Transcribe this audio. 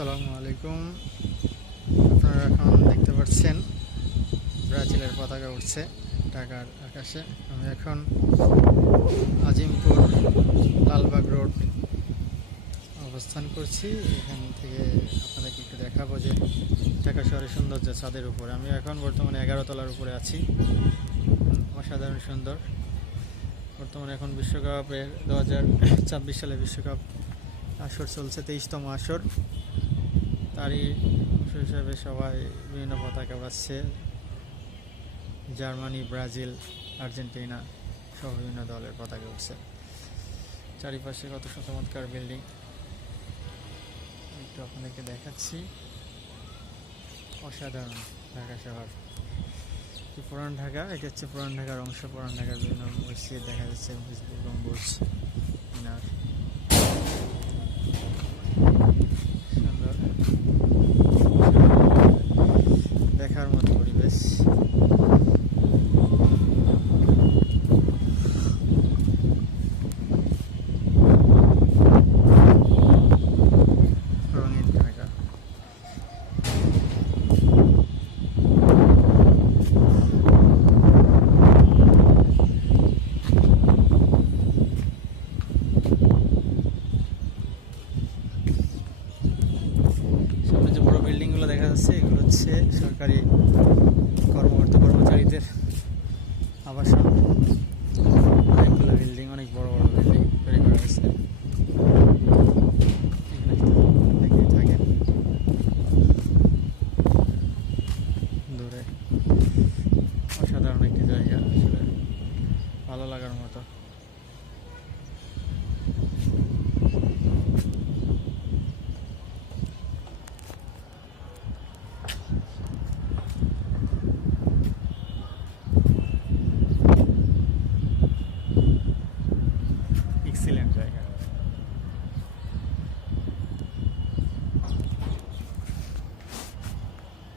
আসসালামু আলাইকুম। আপনারা এখন দেখতে পাচ্ছেন ব্রাজিলের পতাকা উঠছে ঢাকার আকাশে। আমি এখন আজিমপুর লালবাগ রোড অবস্থান করছি। এখান থেকে আপনাদেরকে একটু দেখাবো যে ঢাকা শহরের সৌন্দর্য ছাদের উপরে। আমি এখন বর্তমানে 11 তলার উপরে আছি। অসাধারণ সুন্দর। বর্তমানে এখন বিশ্বকাপের 2026 সালে বিশ্বকাপ আসর চলছে, 23তম আসর। তারই অংশ হিসাবে সবাই বিভিন্ন পতাকা বাজছে। জার্মানি, ব্রাজিল, আর্জেন্টিনা সহ বিভিন্ন দলের পতাকা উঠছে। চারিপাশে কত চমৎকার বিল্ডিং, একটু আপনাদেরকে দেখাচ্ছি। অসাধারণ ঢাকা শহর। পুরান ঢাকা, এটা হচ্ছে পুরান ঢাকার অংশ। পুরান ঢাকার বিভিন্ন মসজিদ দেখা যাচ্ছে, গম্বুজ, মিনার। সুন্দর দেখার মতো পরিবেশ। রঙিন ঢাকা। সামনে যে বড় বিল্ডিংগুলো দেখা যাচ্ছে, এগুলো হচ্ছে সরকারি